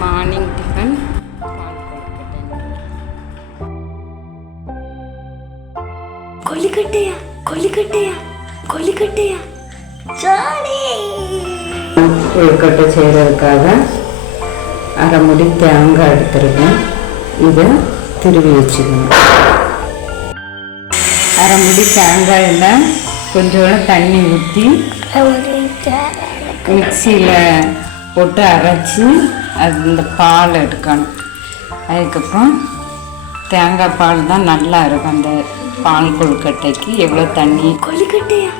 Morning tiffin கொல்லிக்கட்டையா கொல்லிக்கட்டையா கொல்லிக்கட்டையா ஜாலி. கொழுக்கட்டை செய்கிறதுக்காக அரை முடி தேங்காய் எடுத்துருக்கேன். இதை திருவி வச்சுக்கணும். அரை முடி தேங்காயில் கொஞ்சோண்டு தண்ணி ஊற்றி மிக்சியில் போட்டு அரைச்சி அது இந்த பால் எடுக்கணும். அதுக்கப்புறம் தேங்காய் பால் தான் நல்லா இருக்கும். அந்த பால் கொழுக்கட்டைக்கு எவ்வளோ தண்ணி கொல்லிக்கட்டையா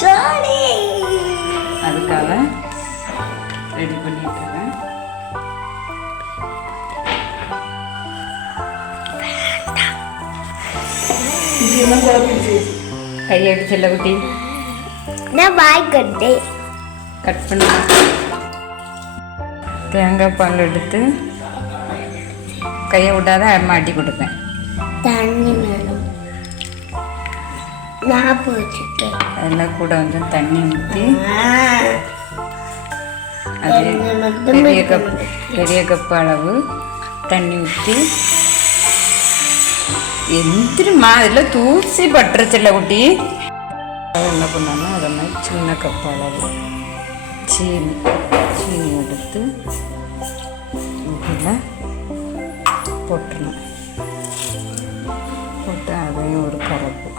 ஜாலி. அதுக்காக ரெடி பண்ணிட்டுருக்கேன். கையெடு செல்ல குட்டி கட் பண்ண தேங்காய் பால் எடுத்து கையை விடாத மாட்டி கொடுப்பேன். தண்ணி வேணும் அதெல்லாம் கூட கொஞ்சம் தண்ணி ஊற்றி அது பெரிய கப் அளவு தண்ணி ஊற்றி எந்திரமா அதில் தூசி பட்டுருச்சுல்ல குட்டி. என்ன பண்ணாலும் அதை மாதிரி சின்ன கப் அளவு சீனி எடுத்து இதில் போட்டுடணும். போட்டு அதையும் ஒரு கரப்பு.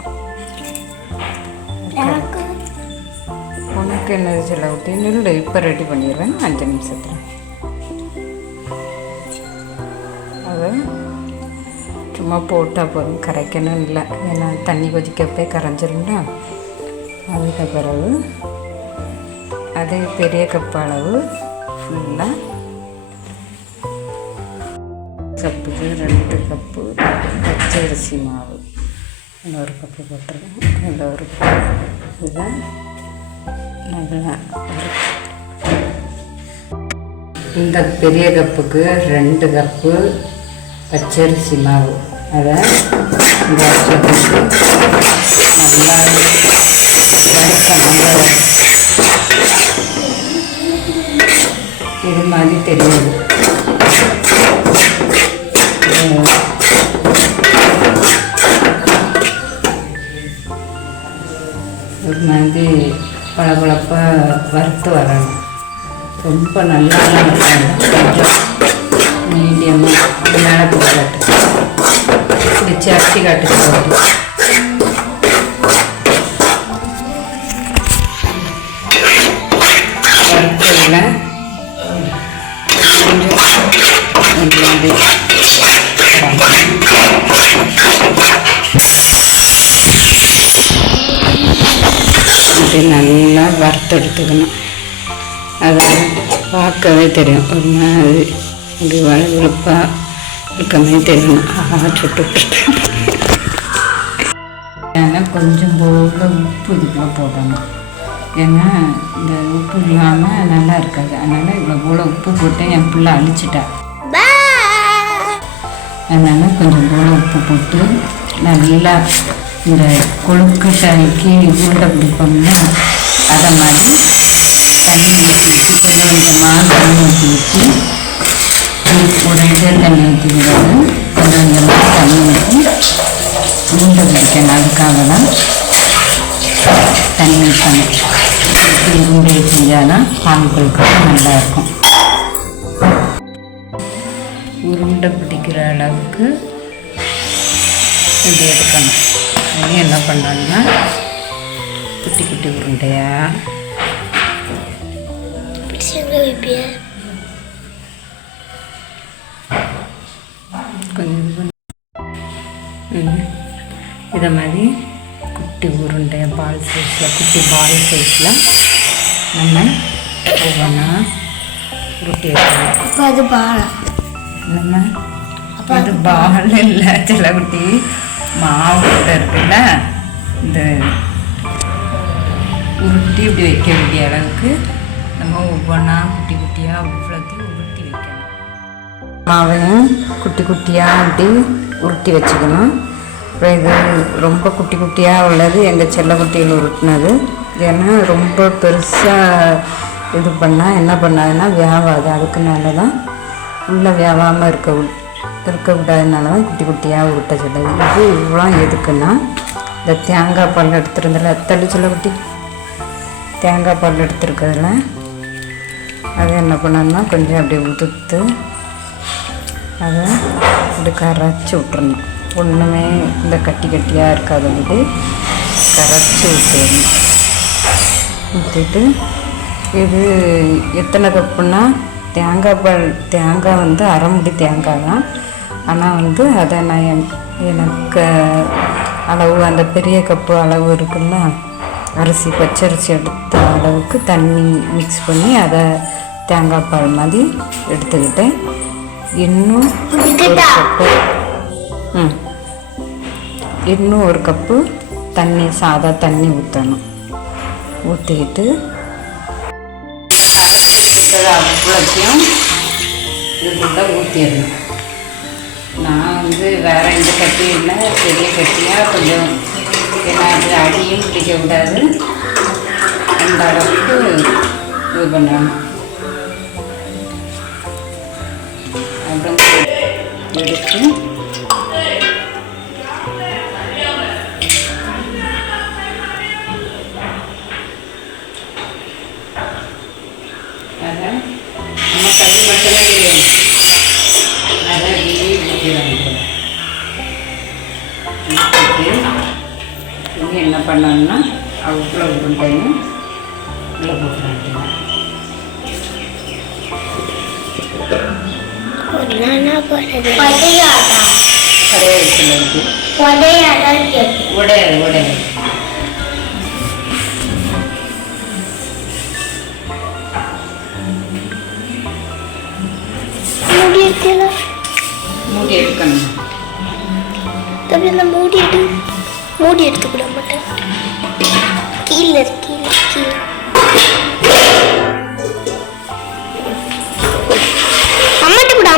உனக்கு என்னது சில குட்டி நில்லு, இப்போ ரெடி பண்ணிடுவேன் 5 நிமிஷத்தில். அதை சும்மா போட்டால் போதும், கரைக்கணும் இல்லை. ஏன்னா தண்ணி கொதிக்கப்பே கரைஞ்சிருந்தா. அதுக்கு பிறகு அதே பெரிய கப் அளவு ஃபுல்லாக கப்புக்கு 2 கப்பு பச்சரிசி மாவு இன்னொரு கப்பு போட்டுருக்கேன். இதில் ஒரு இதை நல்லா இந்த பெரிய கப்புக்கு 2 கப்பு பச்சரிசி மாவு அதை இந்த போட்டு நல்லா வறுக்கணும். இது மாதிரி தெரியுது. ஒரு மாதிரி பளபளப்பாக வறுத்து வரணும். ரொம்ப நல்லா இருக்கணும். கொஞ்சம் மீடியமாக மேலே போட்டு பிடிச்சி அரிசி காட்டு போட்டு வறுத்ததில் இது நல்லா வறுத்தெடுத்துக்கணும். அதை பார்க்கவே தெரியும். ஒரு மாதிரி இப்படி வளவெழுப்பாக இருக்க மாதிரி தெரியணும். சுட்டு ஏன்னா கொஞ்சம் போல உப்பு இதுக்குள்ள போடணும். ஏன்னா இந்த உப்பு இல்லாமல் நல்லா இருக்காது. அதனால் இவ்வளோ போல் உப்பு போட்டு என் பிள்ளை அழிச்சிட்டா. அதனால் கொஞ்சம் போல் உப்பு போட்டு நல்லா இந்த கொழுக்கட்டைக்கு உருண்டை பிடிப்போம்னா அதை மாதிரி தண்ணி ஊற்றி ஊற்றி கொஞ்சம் கொஞ்சமாக தண்ணி ஊற்றி ஊற்றி ஒரு லிட்டர் தண்ணி ஊற்றிக்கிறது. கொஞ்சம் கொஞ்சமாக தண்ணி ஊற்றி உருண்டை பிடிக்கணும். அதுக்காக தான் தண்ணி ஊற்றணும். உருண்டையை செஞ்சால் தான் பால் கொழுக்கட்டை நல்லாயிருக்கும். உருண்டை பிடிக்கிற அளவுக்கு இப்படி எடுக்கணும். அதையும் என்ன பண்ணணும்னா குட்டி குட்டி உருண்டையாக கொஞ்சம் இதை மாதிரி குட்டி உருண்டையாக பால் சைஸில் குட்டி பால் சைஸில் நம்ம ஒவ்வொன்றா உருட்டி வைக்கணும். அது பாலம் நம்ம அது பால் இல்லை சில குட்டி மாவு கூட இருக்குல்ல, இந்த உருட்டி இப்படி வைக்க வேண்டிய அளவுக்கு நம்ம ஒவ்வொன்றா குட்டி குட்டியாக இவ்வளோத்தையும் உருட்டி வைக்கணும். மாவையும் குட்டி குட்டியாக அப்படி உருட்டி வச்சுக்கணும். அப்புறம் இது ரொம்ப குட்டி குட்டியாக உள்ளது எங்கள் செல்லக்குட்டியில் உருட்டினது. ஏன்னா ரொம்ப பெருசாக இது பண்ணால் என்ன பண்ணாதுன்னா வேகாது. அதுக்குனால தான் உள்ளே வேகாமல் இருக்கக்கூடாதுனால தான் குட்டி குட்டியாக உருட்ட சொல்லுது. இது இவ்வளோ எதுக்குன்னா இந்த தேங்காய் பால் எடுத்துருந்தல தள்ளி சொல்ல குட்டி தேங்காய் பால் எடுத்துருக்கிறதுல அதை என்ன பண்ணணும்னா கொஞ்சம் அப்படியே உதுத்து அதை இப்படி கரைச்சி விட்டுறணும். ஒன்றுமே இந்த கட்டி கட்டியாக இருக்காத வந்து கரைச்சி விட்டுறணும். ஊற்றிட்டு இது எத்தனை கப்புன்னா தேங்காய் வந்து அரை முடி தேங்காய் தான். ஆனால் வந்து அதை நான் எனக்கு அளவு அந்த பெரிய கப்பு அளவு இருக்குல்ல அரிசி பச்சரிசி எடுத்த அளவுக்கு தண்ணி மிக்ஸ் பண்ணி அதை தேங்காய் பால் மாதிரி எடுத்துக்கிட்டேன். இன்னும் ஒரு கப்பு தண்ணி சாதா தண்ணி ஊற்றணும். ஊற்றிக்கிட்டு அவ்வளோத்தையும் இதுக்குள்ள ஊற்றிடணும். நான் வந்து வேறு எந்த கட்டியும் இல்லை, பெரிய கட்டியாக கொஞ்சம் ஏன்னா அது அடியும் பிடிக்கக்கூடாது, அந்த அளவுக்கு இது பண்ணணும். அப்புறம் எடுத்து அதை நம்ம கை மட்டுமே அதை ஊற்றிட்டு என்ன பண்ணணும்னா அவ்வளோ உருண்டையும் உள்ள போட்டுறாங்க. உடையாது மூடி எடுக்கணும். தம்பி அந்த மூடி எடுத்துக்கூட மாட்டேன். கீழே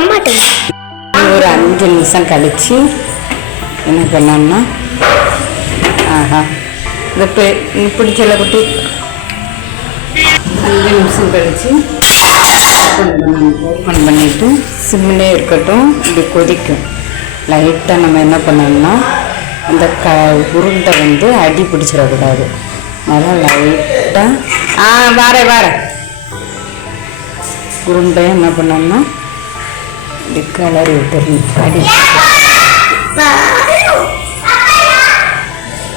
அம்மாட்ட ஒரு 5 நிமிஷம் கழிச்சு என்ன பண்ணோம்னா இந்த பிடிச்சல குட்டி 5 நிமிஷம் கழிச்சு ஓப்பன் பண்ணிவிட்டு சிம்மிலே இருக்கட்டும். இப்படி கொதிக்கும். லைட்டாக நம்ம என்ன பண்ணோம்னா அந்த உருண்டை வந்து அடி பிடிச்சிடக்கூடாது. நல்லா லைட்டாக வார உருண்டையை என்ன பண்ணோம்னா இப்படி கலரி விட்டுறணும். அடி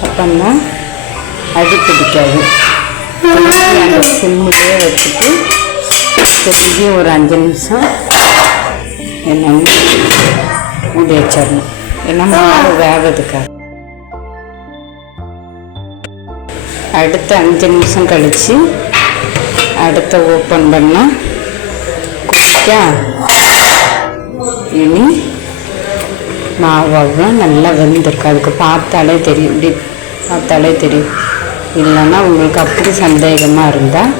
அப்போன்னா அடி பிடிக்காது. அந்த சிம்மிலே வச்சுட்டு திரும்பி ஒரு 5 நிமிஷம் என்னன்னு மூடி வச்சிடணும். ஏன்னா மாவு வேகிறதுக்காக. அடுத்த 5 நிமிஷம் கழித்து அடுத்த ஓப்பன் பண்ணால் குடிக்கா இனி மாவு நல்லா வெந்திருக்கு. அதுக்கு பார்த்தாலே தெரியும், இப்படி பார்த்தாலே தெரியும். இல்லைன்னா உங்களுக்கு அப்படி சந்தேகமாக இருந்தால்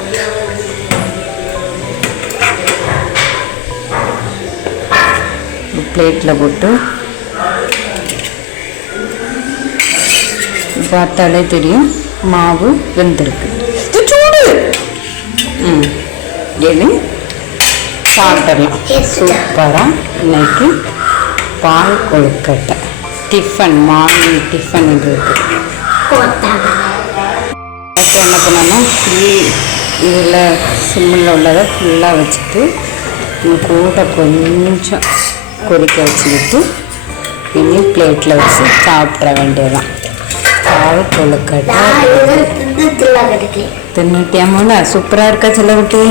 பிளேட்டில் போட்டு பார்த்தாலே தெரியும் மாவு வெந்திருக்கு. சூடு இது சாப்பிடலாம். சூப்பராக இன்னைக்கு பால் கொழுக்கட்டை டிஃபன், மார்னிங் டிஃபன் இது இருக்குது. அடுத்து என்ன பண்ணோன்னா இதில் சிம்மில் உள்ளதை ஃபுல்லாக வச்சுட்டு கூட கொஞ்சம் கொதிக்க வச்சுக்கிட்டு இனி பிளேட்டில் வச்சு சாப்பிட்ற வேண்டியதான். பால் கொழுக்கட்டை தின்னுட்டியாமல சூப்பராக இருக்கா செல்ல விட்டு.